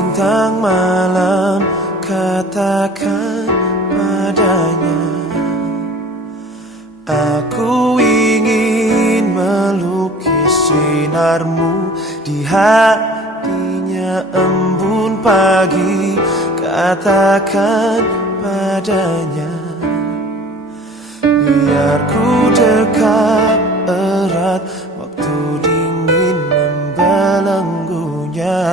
Bintang malam katakan padanya, aku ingin melukis sinarmu di hatinya embun pagi. Katakan padanya, biar ku dekat erat waktu dingin membelenggunya.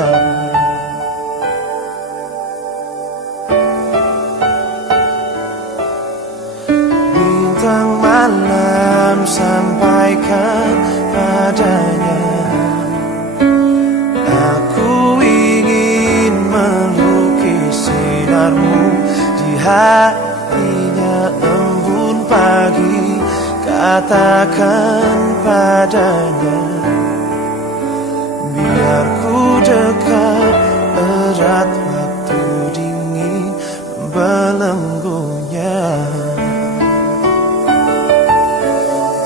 Bintang malam sampaikan padanya, aku ingin melukis sinarmu di hatinya embun pagi. Katakan padanya, biar ku dekat erat waktu dingin membelenggunya.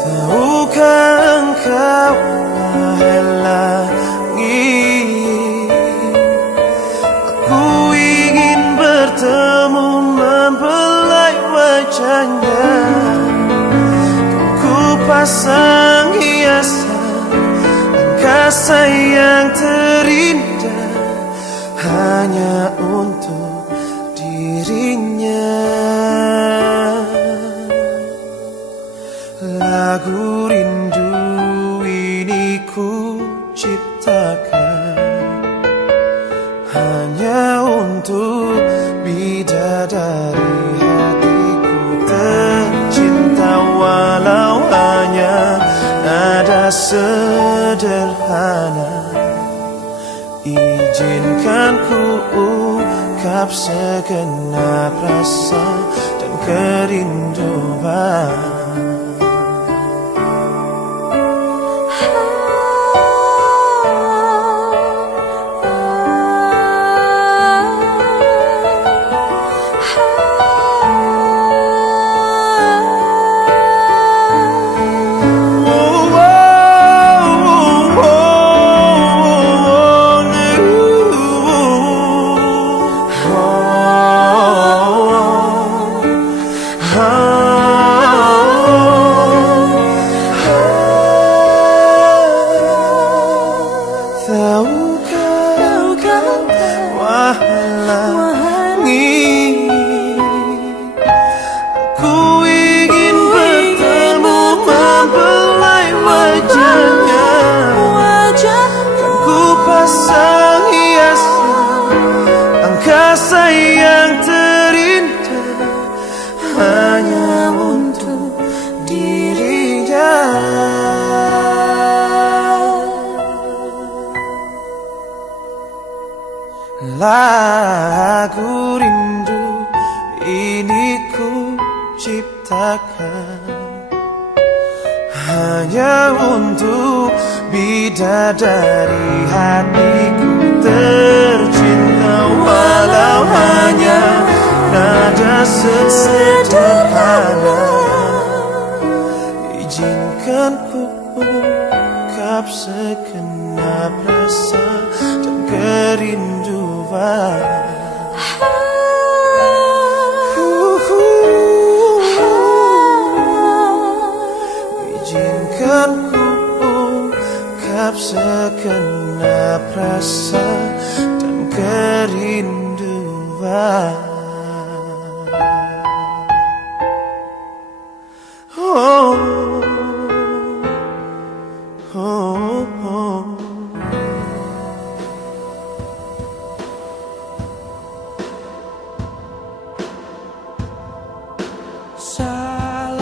Tahukah engkau wahai langit, aku ingin bertemu membelai wajahnya. Ku pasang hiasan angkasa yang terindah hanya untuk dirinya. Lagu rindu ini ku ciptakan hanya untuk bidadari hatiku tercinta, walau hanya nada sederhana. Izinkan ku ungkap segenap rasa dan kerinduan. Tahukah wahai langit, aku ingin bertemu membelai wajahnya. Kan ku pasang hiasan angkasa yang terindah hanya untuk dirinya. Lagu rindu ini ku ciptakan hanya untuk bidadari hatiku tercinta, walau hanya nada sederhana. Izinkan ku ungkap segenap rasa dan kerinduan. Izinkan ku ungkap segenap rasa dan kerinduan. Oh, oh, oh. Salahkah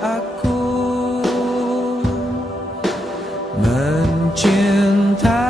aku mencintai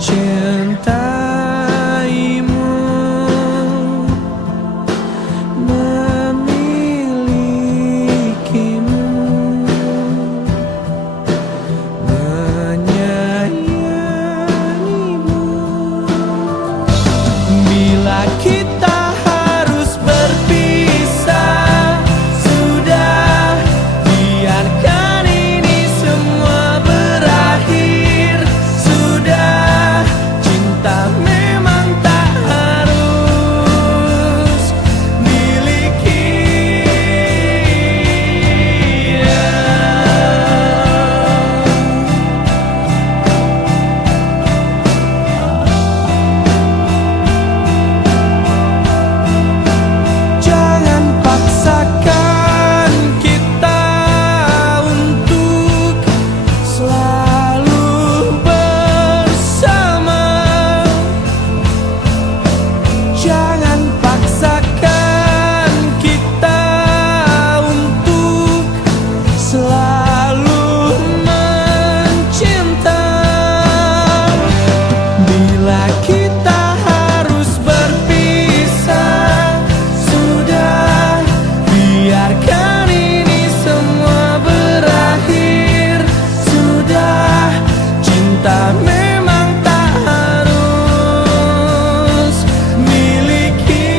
mencintaimu, memilikimu, menyayangimu. Bila kita harus berpisah, sudah biarkan ini semua berakhir. Sudah, cinta memang tak harus miliki. Jangan paksakan kita untuk selalu bersama. Jangan paksakan kita untuk selalu mencinta. Bila kita harus berpisah, sudah biarkan ini semua berakhir. Sudah, cinta memang tak harus miliki.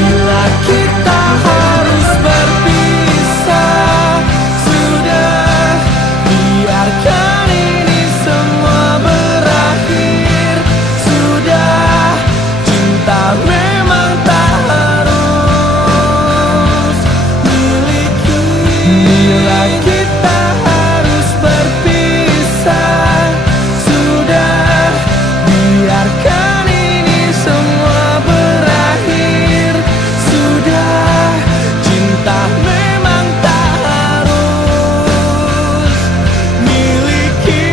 Bila kita harus berpisah, sudah biarkan ini semua berakhir. Sudah, cinta memang tak harus miliki. Bila kita harus berpisah, sudah biarkan ini semua berakhir. Sudah, cinta memang tak harus miliki.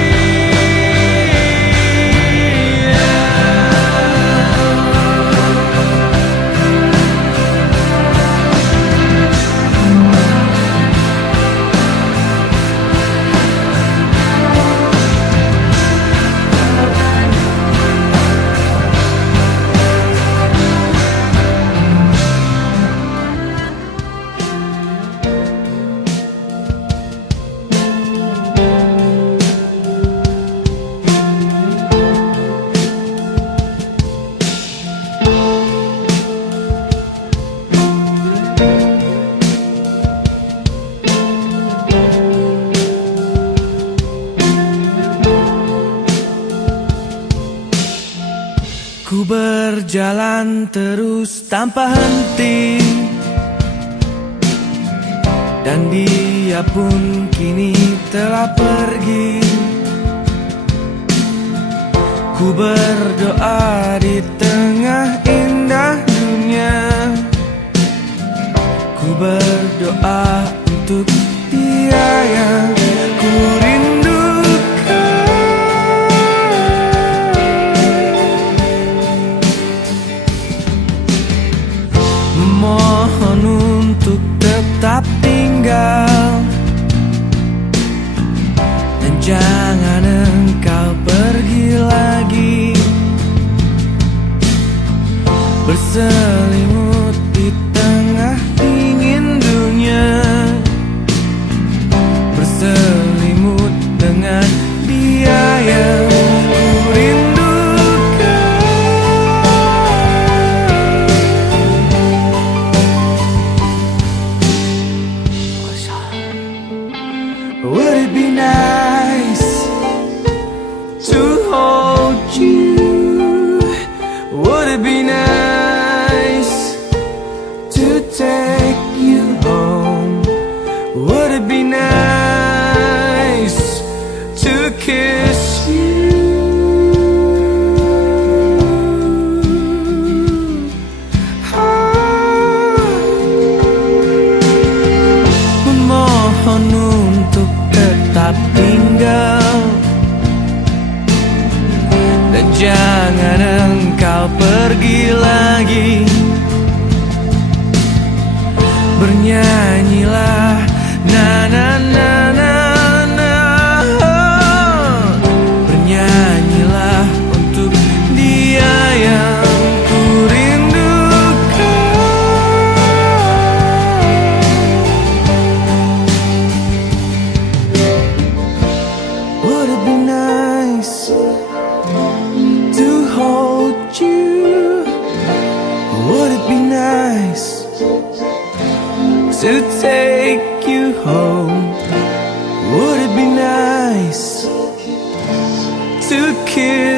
Ku berjalan terus tanpa henti, dan dia pun kini telah pergi. Ku berdoa di tengah indah dunia. Ku berdoa untuk dia yang ku rindukan. Mohon untuk tetap tinggal, dan jangan engkau pergi lagi, berselimut di tengah dingin dunia, berselimut kau pergi lagi. Bernyanyilah na na na na na, bernyanyilah untuk dia yang ku rindukan. Would it be nice to hold you? Would it be nice to take you home? Would it be nice to kiss